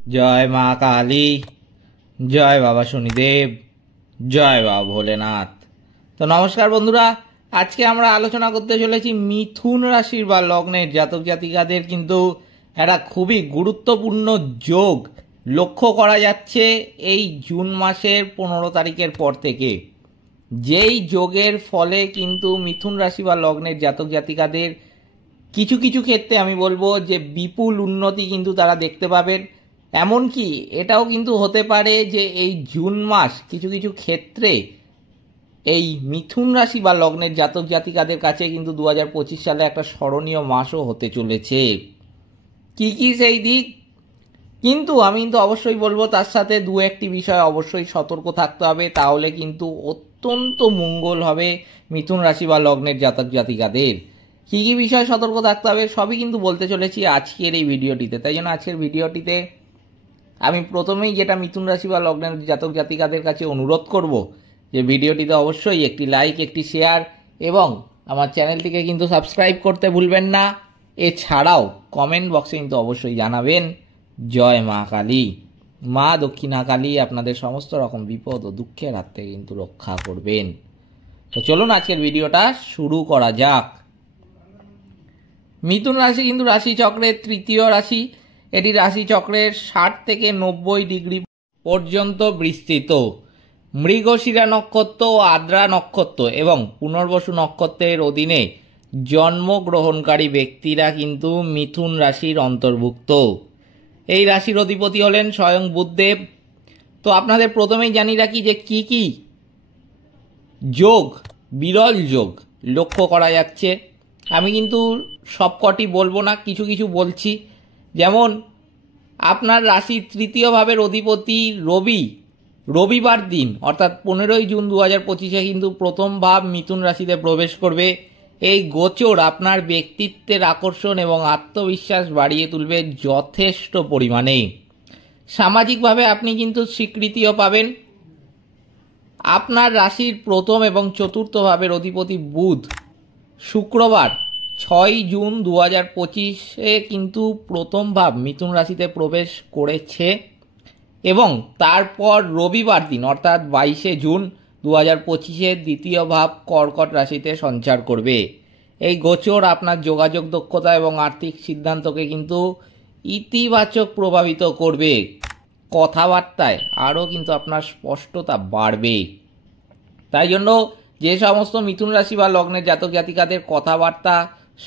জয় মা কালী, জয় বাবা শনিদেব, জয় বাবা ভোলেনাথ। তো নমস্কার বন্ধুরা, আজকে আমরা আলোচনা করতে চলেছি মিথুন রাশির বা লগ্নের জাতক জাতিকাদের কিন্তু একটা খুবই গুরুত্বপূর্ণ যোগ লক্ষ্য করা যাচ্ছে এই জুন মাসের 15 তারিখের পর থেকে। যেই যোগের ফলে কিন্তু মিথুন রাশি বা লগ্নের জাতক জাতিকাদের কিছু কিছু ক্ষেত্রে আমি বলবো যে বিপুল উন্নতি কিন্তু তারা দেখতে পাবেন। এমনকি এটাও কিন্তু হতে পারে যে এই জুন মাস কিছু কিছু ক্ষেত্রে এই মিথুন রাশি বা লগ্নের জাতক জাতিকাদের কাছে কিন্তু 2025 সালে একটা স্মরণীয় মাসও হতে চলেছে। কি কি সেই দিক কিন্তু আমি কিন্তু অবশ্যই বলবো, তার সাথে দু একটি বিষয় অবশ্যই সতর্ক থাকতে হবে, তাহলে কিন্তু অত্যন্ত মঙ্গল হবে মিথুন রাশি বা লগ্নের জাতক জাতিকাদের। কি কি বিষয় সতর্ক থাকতে হবে সবই কিন্তু বলতে চলেছি আজকের এই ভিডিওটিতে। তাই জন্য আজকের ভিডিওটিতে আমি প্রথমেই যেটা মিথুন রাশি বা লগ্নের জাতক জাতিকাদের কাছে অনুরোধ করব যে ভিডিওটিতে অবশ্যই একটি লাইক, একটি শেয়ার এবং আমার চ্যানেলটিকে কিন্তু সাবস্ক্রাইব করতে ভুলবেন না। এছাড়াও কমেন্ট বক্সে কিন্তু অবশ্যই জানাবেন জয় মা কালী। মা দক্ষিণা কালী আপনাদের সমস্ত রকম বিপদ ও দুঃখের হাত থেকে কিন্তু রক্ষা করবেন। তো চলুন আজকের ভিডিওটা শুরু করা যাক। মিথুন রাশি কিন্তু রাশিচক্রের তৃতীয় রাশি। এটি রাশিচক্রের 60 থেকে 90 ডিগ্রি পর্যন্ত বিস্তৃত। মৃগশিরা নক্ষত্র ও আদ্রা নক্ষত্র এবং পুনর্বসু নক্ষত্রের অধীনে জন্মগ্রহণকারী ব্যক্তিরা কিন্তু মিথুন রাশির অন্তর্ভুক্ত। এই রাশির অধিপতি হলেন স্বয়ং বুধদেব। তো আপনাদের প্রথমেই জানিয়ে রাখি যে কি কি যোগ, বিরল যোগ লক্ষ্য করা যাচ্ছে। আমি কিন্তু সবকটি বলবো না, কিছু কিছু বলছি। যেমন আপনার রাশির তৃতীয় ভাবের অধিপতি রবিবার দিন অর্থাৎ 15ই জুন 2025 কিন্তু প্রথম ভাব মিথুন রাশিতে প্রবেশ করবে। এই গোচর আপনার ব্যক্তিত্বের আকর্ষণ এবং আত্মবিশ্বাস বাড়িয়ে তুলবে যথেষ্ট পরিমাণে। সামাজিকভাবে আপনি কিন্তু স্বীকৃতিও পাবেন। আপনার রাশির প্রথম এবং চতুর্থ ভাবের অধিপতি বুধ শুক্রবার 6 জুন 2025 কিন্তু প্রথম ভাব মিথুন রাশিতে প্রবেশ করেছে এবং তারপর রবিবার দিন অর্থাৎ 22 জুন 2025 দ্বিতীয় ভাব কর্কট রাশিতে সঞ্চার করবে। এই গোচর আপনার যোগাযোগ দক্ষতা এবং আর্থিক সিদ্ধান্তকে কিন্তু ইতিবাচক প্রভাবিত করবে। কথাবার্তায় আরও কিন্তু আপনার স্পষ্টতা বাড়বে। তাই জন্য যে সমস্ত মিথুন রাশি বা লগ্নের জাতক জাতিকাদের কথাবার্তা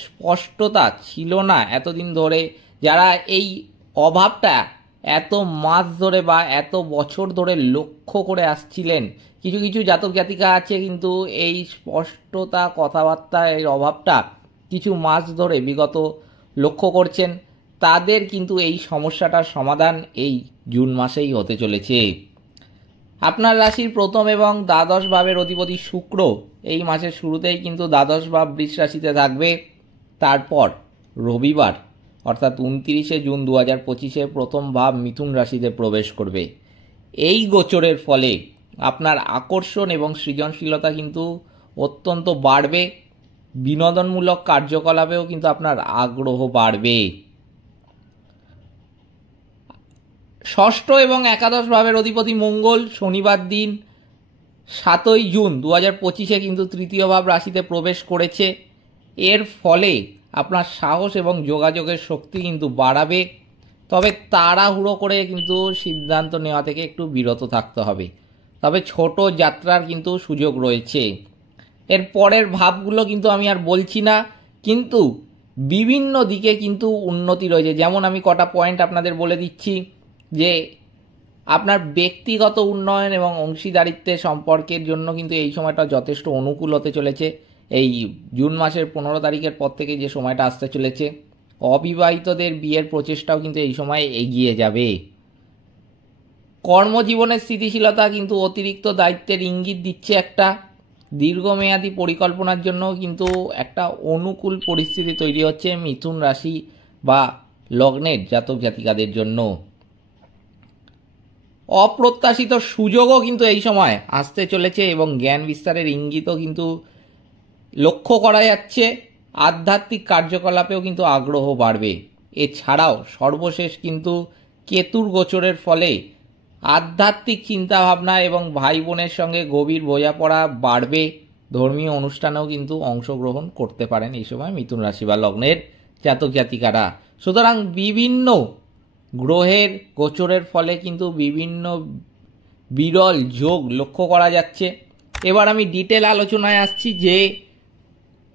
স্পষ্টতা ছিল না এতদিন ধরে, যারা এই অভাবটা এত মাস ধরে বা এত বছর ধরে লক্ষ্য করে আসছিলেন, কিছু কিছু জাতক জাতিকা আছে কিন্তু এই স্পষ্টতা কথাবার্তা এর অভাবটা কিছু মাস ধরে বিগত লক্ষ্য করছেন, তাদের কিন্তু এই সমস্যাটার সমাধান এই জুন মাসেই হতে চলেছে। আপনার রাশির প্রথম এবং দ্বাদশ ভাবের অধিপতি শুক্র এই মাসের শুরুতেই কিন্তু দ্বাদশ ভাব বৃষ রাশিতে থাকবে। তারপর রবিবার অর্থাৎ 29 জুন 2025 প্রথম ভাব মিথুন রাশিতে প্রবেশ করবে। এই গোচরের ফলে আপনার আকর্ষণ এবং সৃজনশীলতা কিন্তু অত্যন্ত বাড়বে। বিনোদনমূলক কার্যকলাপেও কিন্তু আপনার আগ্রহ বাড়বে। ষষ্ঠ এবং একাদশ ভাবের অধিপতি মঙ্গল শনিবার দিন 7 জুন 2025 কিন্তু তৃতীয় ভাব রাশিতে প্রবেশ করেছে। এর ফলে আপনার সাহস এবং যোগাযোগের শক্তি কিন্তু বাড়াবে। তবে তাড়াহুড়ো করে কিন্তু সিদ্ধান্ত নেওয়া থেকে একটু বিরত থাকতে হবে। তবে ছোট যাত্রার কিন্তু সুযোগ রয়েছে। এর পরের ভাবগুলো কিন্তু আমি আর বলছি না, কিন্তু বিভিন্ন দিকে কিন্তু উন্নতি রয়েছে। যেমন আমি কটা পয়েন্ট আপনাদের বলে দিচ্ছি যে আপনার ব্যক্তিগত উন্নয়ন এবং অংশীদারিত্বের সম্পর্কের জন্য কিন্তু এই সময়টা যথেষ্ট অনুকূল হতে চলেছে। এই জুন মাসের 15 তারিখের পর থেকে যে সময়টা আসতে চলেছে, অবিবাহিতদের বিয়ের প্রচেষ্টাও কিন্তু এই সময় এগিয়ে যাবে। কর্মজীবনের স্থিতিশীলতা কিন্তু অতিরিক্ত দায়িত্বের ইঙ্গিত দিচ্ছে। একটা দীর্ঘমেয়াদী পরিকল্পনার জন্য কিন্তু একটা অনুকূল পরিস্থিতি তৈরি হচ্ছে মিথুন রাশি বা লগ্নের জাতক জাতিকাদের জন্য। অপ্রত্যাশিত সুযোগও কিন্তু এই সময় আসতে চলেছে এবং জ্ঞান বিস্তারের ইঙ্গিতও কিন্তু লক্ষ্য করা যাচ্ছে। আধ্যাত্মিক কার্যকলাপেও কিন্তু আগ্রহ বাড়বে। এছাড়াও সর্বশেষ কিন্তু কেতুর গোচরের ফলে আধ্যাত্মিক চিন্তাভাবনা এবং ভাই বোনের সঙ্গে গভীর বোঝাপড়া বাড়বে। ধর্মীয় অনুষ্ঠানেও কিন্তু অংশগ্রহণ করতে পারেন এই সময় মিথুন রাশি বা লগ্নের জাতক জাতিকারা। সুতরাং বিভিন্ন গ্রহের গোচরের ফলে কিন্তু বিভিন্ন বিরল যোগ লক্ষ্য করা যাচ্ছে। এবার আমি ডিটেল আলোচনায় আসছি যে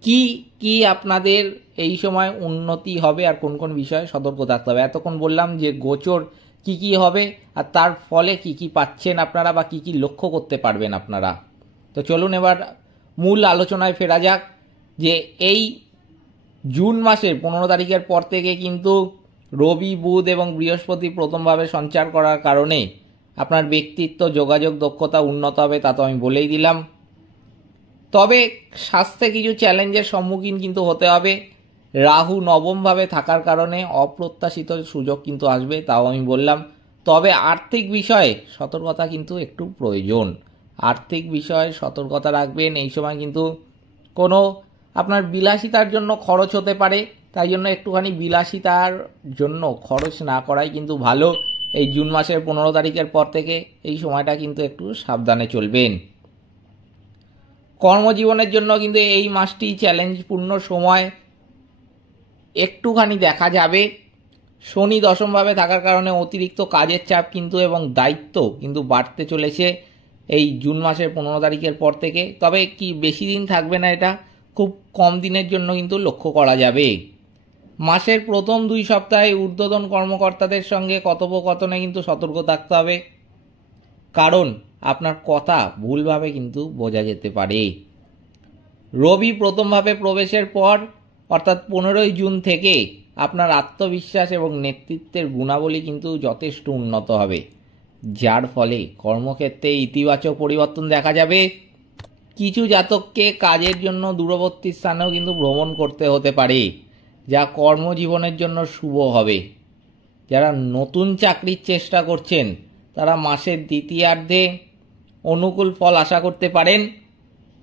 কি কি আপনাদের এই সময় উন্নতি হবে আর কোন কোন বিষয়ে সতর্ক থাকতে হবে। এতক্ষণ বললাম যে গোচর কি কি হবে আর তার ফলে কি কি পাচ্ছেন আপনারা বা কি কি লক্ষ্য করতে পারবেন আপনারা। তো চলুন এবার মূল আলোচনায় ফেরা যাক যে এই জুন মাসের 15 তারিখের পর থেকে কিন্তু রবি, বুধ এবং বৃহস্পতি প্রথমভাবে সঞ্চার করার কারণে আপনার ব্যক্তিত্ব, যোগাযোগ দক্ষতা উন্নত হবে, তা তো আমি বলেই দিলাম। তবে স্বাস্থ্যে কিছু চ্যালেঞ্জের সম্মুখীন কিন্তু হতে হবে। রাহু নবমভাবে থাকার কারণে অপ্রত্যাশিত সুযোগ কিন্তু আসবে, তাও আমি বললাম। তবে আর্থিক বিষয়ে সতর্কতা কিন্তু একটু প্রয়োজন। আর্থিক বিষয়ে সতর্কতা রাখবেন। এই সময় কিন্তু কোনো আপনার বিলাসিতার জন্য খরচ হতে পারে, তাই জন্য একটুখানি বিলাসিতার জন্য খরচ না করাই কিন্তু ভালো। এই জুন মাসের 15 তারিখের পর থেকে এই সময়টা কিন্তু একটু সাবধানে চলবেন। কর্মজীবনের জন্য কিন্তু এই মাসটি চ্যালেঞ্জপূর্ণ সময় একটুখানি দেখা যাবে। শনি দশমভাবে থাকার কারণে অতিরিক্ত কাজের চাপ কিন্তু এবং দায়িত্ব কিন্তু বাড়তে চলেছে এই জুন মাসের 15 তারিখের পর থেকে। তবে কি বেশি দিন থাকবে না, এটা খুব কম দিনের জন্য কিন্তু লক্ষ্য করা যাবে। মাসের প্রথম 2 সপ্তাহে ঊর্ধ্বতন কর্মকর্তাদের সঙ্গে কথোপকথনে কিন্তু সতর্ক থাকতে হবে, কারণ আপনার কথা ভুলভাবে কিন্তু বোঝা যেতে পারে। রবি প্রথমভাবে প্রবেশের পর অর্থাৎ 15ই জুন থেকে আপনার আত্মবিশ্বাস এবং নেতৃত্বের গুণাবলী কিন্তু যথেষ্ট উন্নত হবে, যার ফলে কর্মক্ষেত্রে ইতিবাচক পরিবর্তন দেখা যাবে। কিছু জাতককে কাজের জন্য দূরবর্তী স্থানেও কিন্তু ভ্রমণ করতে হতে পারে, যা কর্মজীবনের জন্য শুভ হবে। যারা নতুন চাকরির চেষ্টা করছেন তারা মাসের দ্বিতীয়ার্ধে অনুকূল ফল আশা করতে পারেন।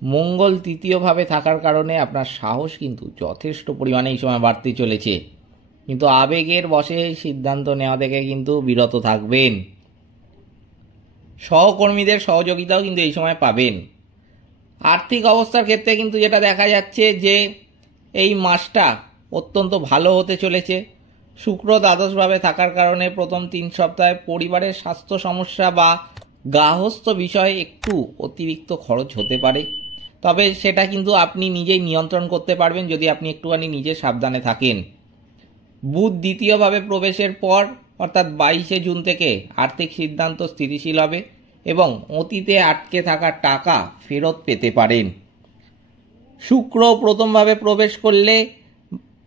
মঙ্গল তৃতীয়ভাবে থাকার কারণে আপনার সাহস কিন্তু যথেষ্ট পরিমাণে এই সময় বাড়তে চলেছে, কিন্তু আবেগের বশে সিদ্ধান্ত নেওয়া থেকে কিন্তু বিরত থাকবেন। সহকর্মীদের সহযোগিতাও কিন্তু এই সময় পাবেন। আর্থিক অবস্থার ক্ষেত্রে কিন্তু যেটা দেখা যাচ্ছে যে এই মাসটা অত্যন্ত ভালো হতে চলেছে। শুক্র দ্বাদশভাবে থাকার কারণে প্রথম 3 সপ্তাহে পরিবারের স্বাস্থ্য সমস্যা বা গার্হস্থ্য বিষয়ে একটু অতিরিক্ত খরচ হতে পারে, তবে সেটা কিন্তু আপনি নিজেই নিয়ন্ত্রণ করতে পারবেন যদি আপনি একটুখানি নিজে সাবধানে থাকেন। বুধ দ্বিতীয়ভাবে প্রবেশের পর অর্থাৎ 22শে জুন থেকে আর্থিক সিদ্ধান্ত স্থিতিশীল হবে এবং অতীতে আটকে থাকা টাকা ফেরত পেতে পারেন। শুক্র প্রথমভাবে প্রবেশ করলে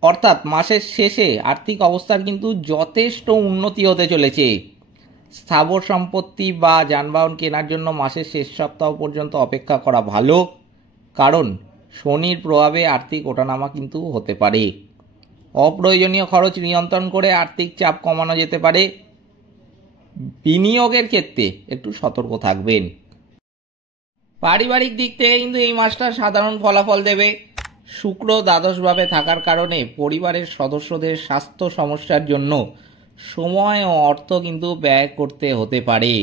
অর্থাৎ মাসের শেষে আর্থিক অবস্থার কিন্তু যথেষ্ট উন্নতি হতে চলেছে। স্থাবর সম্পত্তি বা যানবাহন কেনার জন্য মাসের শেষ সপ্তাহ পর্যন্ত অপেক্ষা করা ভালো, কারণ শনির প্রভাবে আর্থিক ওঠানামা কিন্তু হতে পারে। অপ্রয়োজনীয় খরচ নিয়ন্ত্রণ করে আর্থিক চাপ কমানো যেতে পারে। বিনিয়োগের ক্ষেত্রে একটু সতর্ক থাকবেন। পারিবারিক দিক থেকে কিন্তু এই মাসটা সাধারণ ফলাফল দেবে। শুক্র দ্বাদশভাবে থাকার কারণে পরিবারের সদস্যদের স্বাস্থ্য সমস্যার জন্য সময় ও অর্থ কিন্তু ব্যয় করতে হতে পারে।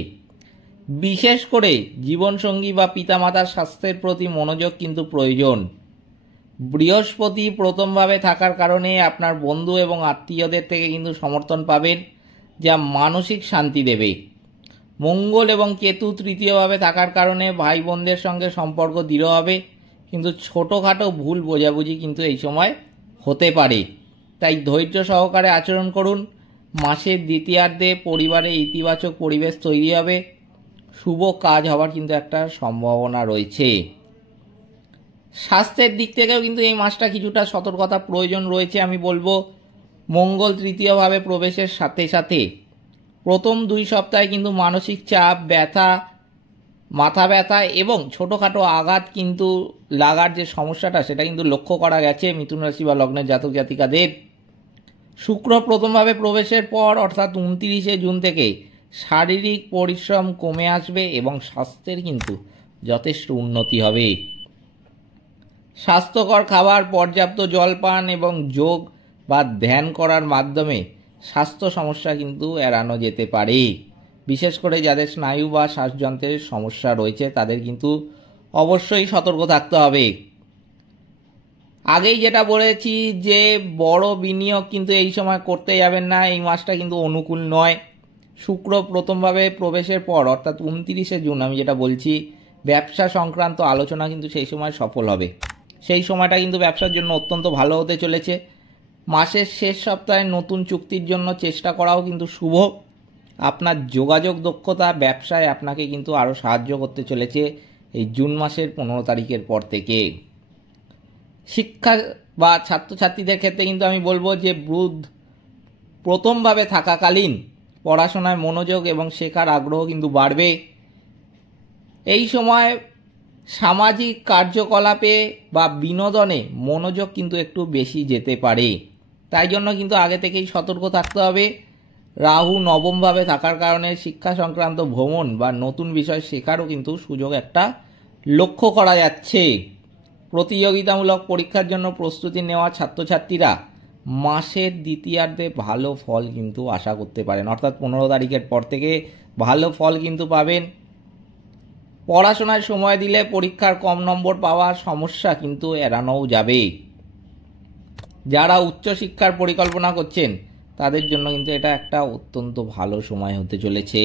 বিশেষ করে জীবনসঙ্গী বা পিতামাতার স্বাস্থ্যের প্রতি মনোযোগ কিন্তু প্রয়োজন। বৃহস্পতি প্রথমভাবে থাকার কারণে আপনার বন্ধু এবং আত্মীয়দের থেকে কিন্তু সমর্থন পাবেন, যা মানসিক শান্তি দেবে। মঙ্গল এবং কেতু তৃতীয়ভাবে থাকার কারণে ভাই বোনদের সঙ্গে সম্পর্ক দৃঢ় হবে, কিন্তু ছোটোখাটো ভুল বোঝাবুঝি কিন্তু এই সময় হতে পারে, তাই ধৈর্য সহকারে আচরণ করুন। মাসের দ্বিতীয়ার্ধে পরিবারে ইতিবাচক পরিবেশ তৈরি হবে, শুভ কাজ হওয়ার কিন্তু একটা সম্ভাবনা রয়েছে। স্বাস্থ্যের দিক থেকেও কিন্তু এই মাসটা কিছুটা সতর্কতা প্রয়োজন রয়েছে। আমি বলবো মঙ্গল তৃতীয়ভাবে প্রবেশের সাথে সাথে প্রথম 2 সপ্তাহে কিন্তু মানসিক চাপ, ব্যথা, মাথা ব্যথা এবং ছোটোখাটো আঘাত কিন্তু লাগার যে সমস্যাটা সেটা কিন্তু লক্ষ্য করা গেছে মিথুন রাশি বা লগ্নের জাতক জাতিকাদের। শুক্র প্রথমভাবে প্রবেশের পর অর্থাৎ 29শে জুন থেকে শারীরিক পরিশ্রম কমে আসবে এবং স্বাস্থ্যের কিন্তু যথেষ্ট উন্নতি হবে। স্বাস্থ্যকর খাবার, পর্যাপ্ত জলপান এবং যোগ বা ধ্যান করার মাধ্যমে স্বাস্থ্য সমস্যা কিন্তু এড়ানো যেতে পারে। বিশেষ করে যাদের স্নায়ু বা শ্বাসযন্ত্রের সমস্যা রয়েছে তাদের কিন্তু অবশ্যই সতর্ক থাকতে হবে। আগেই যেটা বলেছি যে বড় বিনিয়োগ কিন্তু এই সময় করতে যাবেন না, এই মাসটা কিন্তু অনুকূল নয়। শুক্র প্রথমভাবে প্রবেশের পর অর্থাৎ 29শে জুন আমি যেটা বলছি, ব্যবসা সংক্রান্ত আলোচনা কিন্তু সেই সময় সফল হবে। সেই সময়টা কিন্তু ব্যবসার জন্য অত্যন্ত ভালো হতে চলেছে। মাসের শেষ সপ্তাহে নতুন চুক্তির জন্য চেষ্টা করাও কিন্তু শুভ। আপনার যোগাযোগ দক্ষতা ব্যবসায় আপনাকে কিন্তু আরও সাহায্য করতে চলেছে এই জুন মাসের 15 তারিখের পর থেকে। শিক্ষা বা ছাত্রছাত্রীদের ক্ষেত্রে কিন্তু আমি বলবো যে বুধ প্রথমভাবে থাকাকালীন পড়াশোনায় মনোযোগ এবং শেখার আগ্রহ কিন্তু বাড়বে। এই সময় সামাজিক কার্যকলাপে বা বিনোদনে মনোযোগ কিন্তু একটু বেশি যেতে পারে, তাই জন্য কিন্তু আগে থেকেই সতর্ক থাকতে হবে। রাহু নবমভাবে থাকার কারণে শিক্ষা সংক্রান্ত ভ্রমণ বা নতুন বিষয় শেখারও কিন্তু সুযোগ একটা লক্ষ্য করা যাচ্ছে। প্রতিযোগিতামূলক পরীক্ষার জন্য প্রস্তুতি নেওয়া ছাত্রছাত্রীরা মাসের দ্বিতীয়ার্ধে ভালো ফল কিন্তু আশা করতে পারেন, অর্থাৎ 15 তারিখের পর থেকে ভালো ফল কিন্তু পাবেন। পড়াশোনায় সময় দিলে পরীক্ষার কম নম্বর পাওয়ার সমস্যা কিন্তু এড়ানোও যাবে। যারা উচ্চশিক্ষার পরিকল্পনা করছেন তাদের জন্য কিন্তু এটা একটা অত্যন্ত ভালো সময় হতে চলেছে।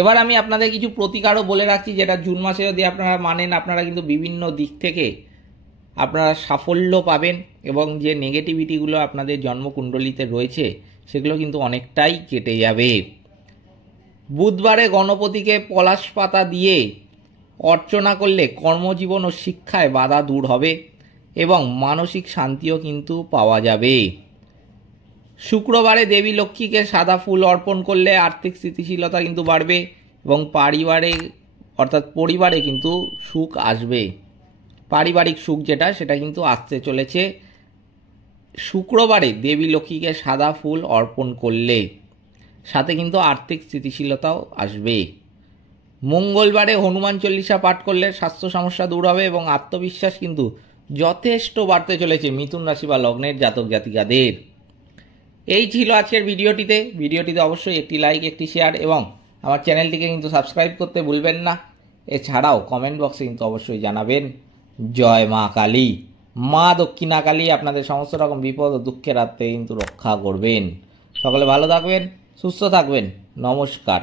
এবার আমি আপনাদের কিছু প্রতিকারও বলে রাখছি, যেটা জুন মাসে যদি আপনারা মানেন আপনারা কিন্তু বিভিন্ন দিক থেকে আপনারা সাফল্য পাবেন এবং যে নেগেটিভিটিগুলো আপনাদের জন্মকুণ্ডলিতে রয়েছে সেগুলো কিন্তু অনেকটাই কেটে যাবে। বুধবারে গণপতিকে পলাশ পাতা দিয়ে অর্চনা করলে কর্মজীবন ও শিক্ষায় বাধা দূর হবে এবং মানসিক শান্তিও কিন্তু পাওয়া যাবে। শুক্রবারে দেবী লক্ষ্মীকে সাদা ফুল অর্পণ করলে আর্থিক স্থিতিশীলতা কিন্তু বাড়বে এবং পরিবারে কিন্তু সুখ আসবে। পারিবারিক সুখ সেটা কিন্তু আসতে চলেছে শুক্রবারে দেবী লক্ষ্মীকে সাদা ফুল অর্পণ করলে, সাথে কিন্তু আর্থিক স্থিতিশীলতাও আসবে। মঙ্গলবারে হনুমান চল্লিশা পাঠ করলে স্বাস্থ্য সমস্যা দূর হবে এবং আত্মবিশ্বাস কিন্তু যথেষ্ট বাড়তে চলেছে মিথুন রাশি বা লগ্নের জাতক জাতিকাদের। এই ছিল আজকের ভিডিওটিতে অবশ্যই একটি লাইক, একটি শেয়ার এবং আমার চ্যানেলটিকে কিন্তু সাবস্ক্রাইব করতে ভুলবেন না। এছাড়াও কমেন্ট বক্সে কিন্তু অবশ্যই জানাবেন জয় মা কালী। মা দক্ষিণা কালী আপনাদের সমস্ত রকম বিপদ ও দুঃখের হাত থেকে কিন্তু রক্ষা করবেন। সকলে ভালো থাকবেন, সুস্থ থাকবেন। নমস্কার।